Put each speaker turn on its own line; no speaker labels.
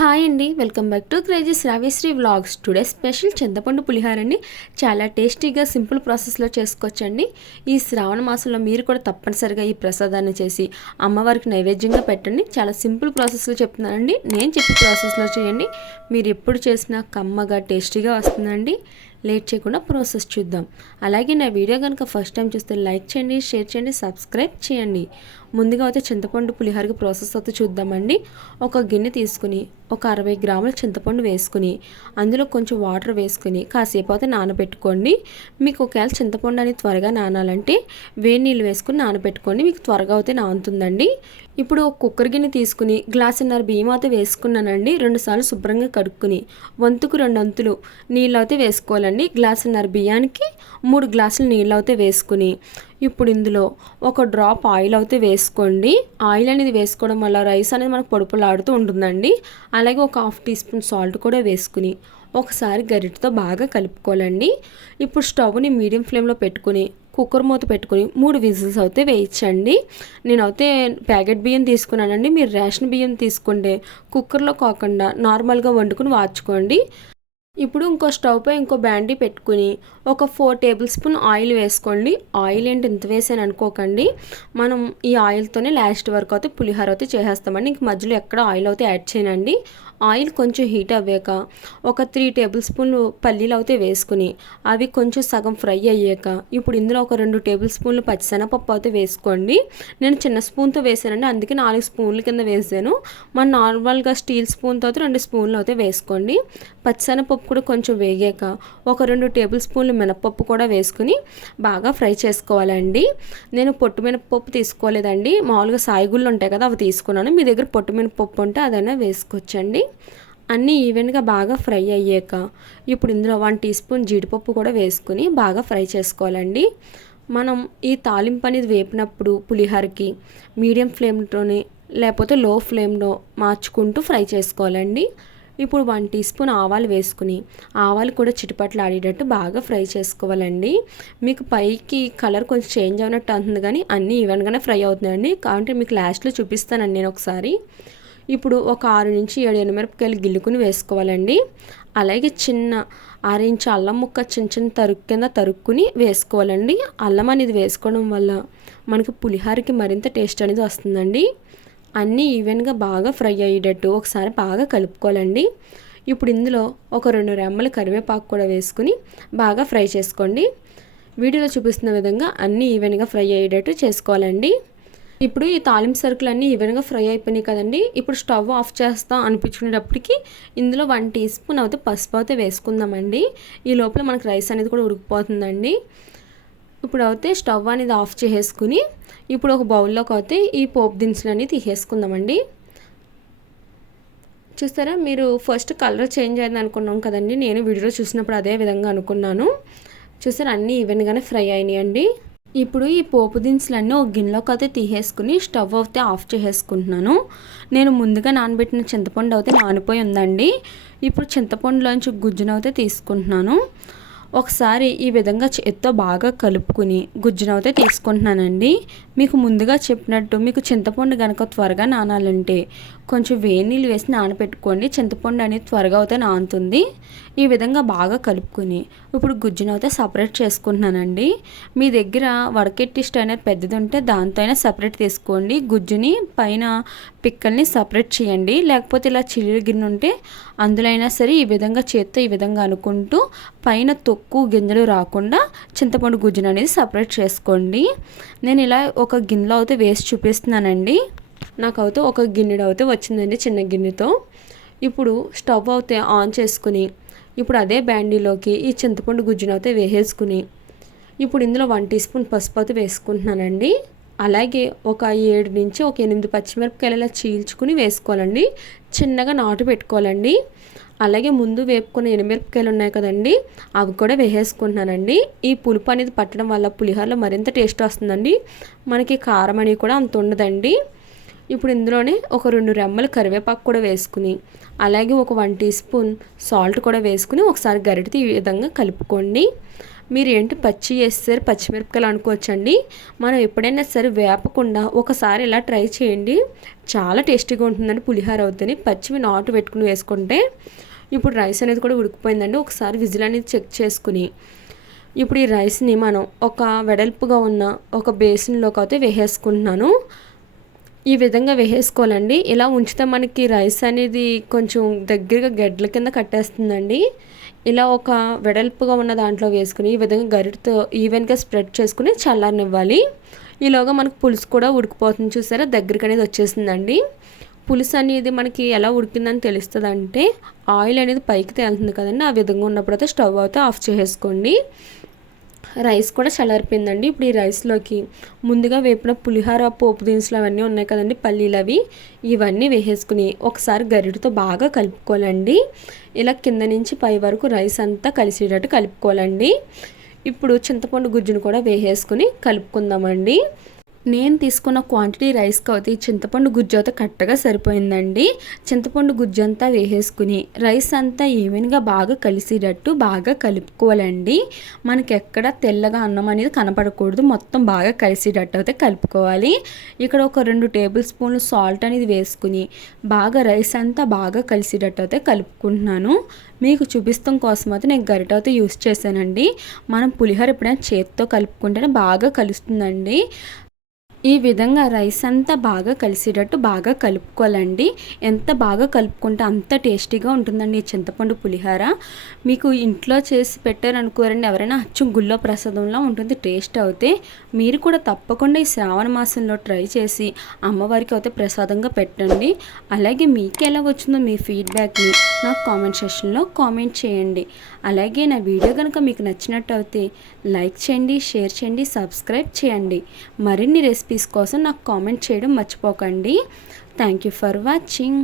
Hi అండి. Welcome back to crazy Sravyasri vlogs. Today special చింతపండు పులిహార అండి చాలా టేస్టీగా సింపుల్ ప్రాసెస్లో చేసుకోవచ్చండి. ఈ శ్రావణ మాసంలో మీరు కూడా తప్పనిసరిగా ఈ ప్రసాదాన్ని చేసి అమ్మవారికి నైవేద్యంగా పెట్టండి. చాలా సింపుల్ ప్రాసెస్లో చెప్తున్నానండి. నేను చెప్పే ప్రాసెస్లో చేయండి. మీరు ఎప్పుడు చేసినా కమ్మగా టేస్టీగా వస్తుందండి. లేట్ చేయకుండా ప్రాసెస్ చూద్దాం. అలాగే నా వీడియో కనుక ఫస్ట్ టైం చూస్తే లైక్ చేయండి షేర్ చేయండి సబ్స్క్రైబ్ చేయండి. ముందుగా అయితే చింతపండు పులిహోరకి ప్రాసెస్ అయితే చూద్దామండి. ఒక గిన్నె తీసుకుని ఒక అరవై గ్రాముల చింతపండు వేసుకుని అందులో కొంచెం వాటర్ వేసుకుని కాసేపు అయితే నానబెట్టుకోండి. మీకు ఒకవేళ చింతపండు అనేది త్వరగా నానాలంటే వేడి నీళ్ళు వేసుకుని నానబెట్టుకోండి. మీకు త్వరగా అయితే నానుతుందండి. ఇప్పుడు ఒక కుక్కర్ గిన్నె తీసుకుని గ్లాసున్నర బియ్యం అయితే వేసుకున్నానండి. రెండుసార్లు శుభ్రంగా కడుక్కుని వంతుకు రెండు అంతులు నీళ్ళు అయితే వేసుకోవాలండి. గ్లాసున్నర బియ్యానికి మూడు గ్లాసులు నీళ్ళు అయితే వేసుకుని ఇప్పుడు ఇందులో ఒక డ్రాప్ ఆయిల్ అయితే వేసుకోండి. ఆయిల్ అనేది వేసుకోవడం వల్ల రైస్ అనేది మనకు పొడుపులాడుతూ ఉంటుందండి. అలాగే ఒక హాఫ్ టీ స్పూన్ సాల్ట్ కూడా వేసుకుని ఒకసారి గరిటతో బాగా కలుపుకోవాలండి. ఇప్పుడు స్టవ్ని మీడియం ఫ్లేమ్లో పెట్టుకుని కుక్కర్ మూత పెట్టుకుని మూడు విజిల్స్ అయితే వేయించండి. నేనైతే ప్యాకెట్ బియ్యం తీసుకున్నానండి. మీరు రేషన్ బియ్యం తీసుకుంటే కుక్కర్లో కాకుండా నార్మల్గా వండుకుని వాచుకోండి. ఇప్పుడు ఇంకో స్టవ్ పై ఇంకో బ్యాండీ పెట్టుకుని ఒక ఫోర్ టేబుల్ స్పూన్ ఆయిల్ వేసుకోండి. ఆయిల్ ఏంటి? ఇంత వేసాను అనుకోకండి. మనం ఈ ఆయిల్తోనే లాస్ట్ వరకు అయితే పులిహోర అయితే చేసేస్తామండి. ఇంక మధ్యలో ఎక్కడ ఆయిల్ అయితే యాడ్ చేయనండి. ఆయిల్ కొంచెం హీట్ అవ్వాక ఒక త్రీ టేబుల్ స్పూన్లు పల్లీలు అయితే వేసుకుని అవి కొంచెం సగం ఫ్రై అయ్యాక ఇప్పుడు ఇందులో ఒక రెండు టేబుల్ స్పూన్లు పచ్చిశనగపప్పు అయితే వేసుకోండి. నేను చిన్న స్పూన్తో వేసానండి. అందుకే నాలుగు స్పూన్ల కింద వేసాను. మన నార్మల్గా స్టీల్ స్పూన్తో అయితే రెండు స్పూన్లు అయితే వేసుకోండి. పచ్చిశనగపప్పు కూడా కొంచెం వేగాక ఒక రెండు టేబుల్ స్పూన్లు మినపప్పు కూడా వేసుకుని బాగా ఫ్రై చేసుకోవాలండి. నేను పొట్టు మినపప్పు తీసుకోలేదండి. మామూలుగా సాయిగుళ్ళు ఉంటాయి కదా అవి తీసుకున్నాను. మీ దగ్గర పొట్టు మినపప్పు ఉంటే అదైనా వేసుకోవచ్చండి. అన్నీ ఈవెన్గా బాగా ఫ్రై అయ్యాక ఇప్పుడు ఇందులో వన్ టీ స్పూన్ జీడిపప్పు కూడా వేసుకుని బాగా ఫ్రై చేసుకోవాలండి. మనం ఈ తాలింపు అనేది వేపినప్పుడు పులిహోరకి మీడియం ఫ్లేమ్లోనే లేకపోతే లో ఫ్లేమ్లో మార్చుకుంటూ ఫ్రై చేసుకోవాలండి. ఇప్పుడు వన్ టీ స్పూన్ ఆవాలు వేసుకుని ఆవాలు కూడా చిటిపట్లు ఆడేటట్టు బాగా ఫ్రై చేసుకోవాలండి. మీకు పైకి కలర్ కొంచెం చేంజ్ అయినట్టు అంటుంది కానీ అన్నీ ఈవెన్గానే ఫ్రై అవుతుందండి కాబట్టి మీకు లాస్ట్లో చూపిస్తానండి నేను ఒకసారి. ఇప్పుడు ఒక ఆరు నుంచి ఏడు ఎనిమిరపకాయలు గిల్లుకుని వేసుకోవాలండి. అలాగే చిన్న ఆరించు అల్లం ముక్క చిన్న చిన్న తరుక్కు కింద తరుక్కుని వేసుకోవాలండి. అల్లం అనేది వేసుకోవడం వల్ల మనకి పులిహోరకి మరింత టేస్ట్ అనేది వస్తుందండి. అన్నీ ఈవెన్గా బాగా ఫ్రై అయ్యేటట్టు ఒకసారి బాగా కలుపుకోవాలండి. ఇప్పుడు ఇందులో ఒక రెండు రెమ్మలు కరివేపాకు కూడా వేసుకుని బాగా ఫ్రై చేసుకోండి. వీడియోలో చూపిస్తున్న విధంగా అన్నీ ఈవెన్గా ఫ్రై అయ్యేటట్టు చేసుకోవాలండి. ఇప్పుడు ఈ తాలింపు సరుకులు అన్నీ ఈవెన్గా ఫ్రై అయిపోయినాయి కదండి. ఇప్పుడు స్టవ్ ఆఫ్ చేస్తా అనిపించుకునేటప్పటికి ఇందులో వన్ టీ స్పూన్ అయితే పసుపు అయితే వేసుకుందామండి. ఈ లోపల మనకు రైస్ అనేది కూడా ఉడికిపోతుందండి. ఇప్పుడు అయితే స్టవ్ అనేది ఆఫ్ చేసేసుకుని ఇప్పుడు ఒక బౌల్లోకి అయితే ఈ పోపు దినుసులు అనేది తీసేసుకుందామండి. చూస్తారా? మీరు ఫస్ట్ కలర్ చేంజ్ అయింది అనుకున్నాం కదండి. నేను వీడియోలో చూసినప్పుడు అదే విధంగా అనుకున్నాను. చూసారా అన్నీ ఈవెన్గానే ఫ్రై అయినాయండి. ఇప్పుడు ఈ పోపు దినుసులన్నీ ఒక గిన్నెలోకి అయితే తీసేసుకుని స్టవ్ అయితే ఆఫ్ చేసేసుకుంటున్నాను. నేను ముందుగా నానబెట్టిన చింతపండు అయితే నానిపోయి ఉందండి. ఇప్పుడు చింతపండులోంచి గుజ్జునైతే తీసుకుంటున్నాను. ఒకసారి ఈ విధంగా చేత్తో బాగా కలుపుకుని గుజ్జునైతే తీసుకుంటున్నానండి. మీకు ముందుగా చెప్పినట్టు మీకు చింతపండు కనుక త్వరగా నానాలంటే కొంచెం వేడి నీళ్ళు వేసి నానబెట్టుకోండి చింతపండు అనేది త్వరగా అయితే నానుతుంది. ఈ విధంగా బాగా కలుపుకుని ఇప్పుడు గుజ్జును సపరేట్ చేసుకుంటున్నానండి. మీ దగ్గర వడకెట్టిస్ట్ అనేది పెద్దది ఉంటే దాంతో అయినా సపరేట్ తీసుకోండి. గుజ్జుని పైన పిక్కల్ని సపరేట్ చేయండి. లేకపోతే ఇలా చిల్లి గిన్నె ఉంటే అందులో అయినా సరే ఈ విధంగా చేత్తో ఈ విధంగా అనుకుంటూ పైన తొక్కు గింజలు రాకుండా చింతపండు గుజ్జును అనేది సపరేట్ చేసుకోండి. నేను ఇలా ఒక గిన్నెలో అయితే వేసి చూపిస్తున్నానండి. నాకైతే ఒక గిన్నెడు అయితే వచ్చిందండి చిన్న గిన్నెతో. ఇప్పుడు స్టవ్ అయితే ఆన్ చేసుకుని ఇప్పుడు అదే బ్యాండీలోకి ఈ చింతపండు గుజ్జును అయితే వేసేసుకుని ఇప్పుడు ఇందులో వన్ టీ స్పూన్ పసుపు అయితే వేసుకుంటున్నానండి. అలాగే ఒక ఏడు నుంచి ఒక ఎనిమిది పచ్చిమిరపకాయలు ఇలా చీల్చుకుని వేసుకోవాలండి. చిన్నగా నాటు పెట్టుకోవాలండి. అలాగే ముందు వేపుకున్న ఎనిమిరపకాయలు ఉన్నాయి కదండి అవి కూడా వేసేసుకుంటున్నానండి. ఈ పులుపు అనేది పట్టడం వల్ల పులిహోరలో మరింత టేస్ట్ వస్తుందండి. మనకి కారం అనేది కూడా అంత ఉండదండి. ఇప్పుడు ఇందులోనే ఒక రెండు రెమ్మలు కరివేపాకు కూడా వేసుకుని అలాగే ఒక వన్ టీ స్పూన్ సాల్ట్ కూడా వేసుకుని ఒకసారి గరిటెతో ఈ విధంగా కలుపుకోండి. మీరు ఏంటి పచ్చి వేస్తారు పచ్చిమిరపకాయలు అనుకోవచ్చండి. మనం ఎప్పుడైనా సరే వేపకుండా ఒకసారి ఇలా ట్రై చేయండి. చాలా టేస్టీగా ఉంటుందండి పులిహోర అవుతుంది. పచ్చివి నాటు పెట్టుకుని వేసుకుంటే ఇప్పుడు రైస్ అనేది కూడా ఉడికిపోయిందండి. ఒకసారి విజిల్ అనేది చెక్ చేసుకుని ఇప్పుడు ఈ రైస్ని మనం ఒక వెడల్పుగా ఉన్న ఒక బేసిన్లోకి అయితే వేసేసుకుంటున్నాను. ఈ విధంగా వేసేసుకోవాలండి. ఇలా ఉంచితే మనకి రైస్ అనేది కొంచెం దగ్గరగా గడ్డల కింద కట్టేస్తుందండి. ఇలా ఒక వెడల్పుగా ఉన్న దాంట్లో వేసుకుని ఈ విధంగా గరిటతో ఈవెన్గా స్ప్రెడ్ చేసుకుని చల్లారనివ్వాలి. ఈలోగా మనకు పులుసు కూడా ఉడికిపోతుంది చూసారా? దగ్గరికి అనేది వచ్చేసిందండి. పులుసు అనేది మనకి ఎలా ఉడికిందని తెలుస్తుంది అంటే ఆయిల్ అనేది పైకి తేలుతుంది కదండి. ఆ విధంగా ఉన్నప్పుడు అయితే స్టవ్ అయితే ఆఫ్ చేసేసుకోండి. రైస్ కూడా చల్లారిపోయిందండి. ఇప్పుడు ఈ రైస్లోకి ముందుగా వేపిన పులిహోర పోపు దినుసులు అవన్నీ ఉన్నాయి కదండి పల్లీలు అవి ఇవన్నీ వేసేసుకుని ఒకసారి గరిటతో బాగా కలుపుకోవాలండి. ఇలా కింద నుంచి పై వరకు రైస్ అంతా కలిసేటట్టు కలుపుకోవాలండి. ఇప్పుడు చింతపండు గుజ్జును కూడా వేసేసుకుని కలుపుకుందామండి. నేను తీసుకున్న క్వాంటిటీ రైస్కి అయితే చింతపండు గుజ్జు అయితే కరెక్ట్గా సరిపోయిందండి. చింతపండు గుజ్జు అంతా వేసేసుకుని రైస్ అంతా ఈవెన్గా బాగా కలిసేటట్టు బాగా కలుపుకోవాలండి. మనకి ఎక్కడ తెల్లగా అన్నం అనేది కనపడకూడదు. మొత్తం బాగా కలిసేటట్టు అయితే కలుపుకోవాలి. ఇక్కడ ఒక రెండు టేబుల్ స్పూన్లు సాల్ట్ అనేది వేసుకుని బాగా రైస్ అంతా బాగా కలిసేటట్టు అయితే కలుపుకుంటున్నాను. మీకు చూపిస్తాం కోసం అయితే నేను గరిట అయితే యూస్ చేశానండి. మనం పులిహోర ఎప్పుడైనా చేతితో కలుపుకుంటేనే బాగా కలుస్తుందండి. ఈ విధంగా రైస్ అంతా బాగా కలిసేటట్టు బాగా కలుపుకోవాలండి. ఎంత బాగా కలుపుకుంటే అంత టేస్టీగా ఉంటుందండి ఈ చింతపండు పులిహార. మీకు ఇంట్లో చేసి పెట్టారనుకోరండి ఎవరైనా అచ్చం గుళ్ళో ప్రసాదంలో ఉంటుంది టేస్ట్ అవుతే మీరు కూడా తప్పకుండా ఈ శ్రావణ మాసంలో ట్రై చేసి అమ్మవారికి అయితే ప్రసాదంగా పెట్టండి. అలాగే మీకు ఎలా వచ్చిందో మీ ఫీడ్బ్యాక్ని నాకు కామెంట్ సెషన్లో కామెంట్ చేయండి. అలాగే నా వీడియో కనుక మీకు నచ్చినట్టు అయితే లైక్ చేయండి షేర్ చేయండి సబ్స్క్రైబ్ చేయండి. మరిన్ని రెసిపీస్ కోసం నాకు కామెంట్ చేయడం మర్చిపోకండి. Thank you for watching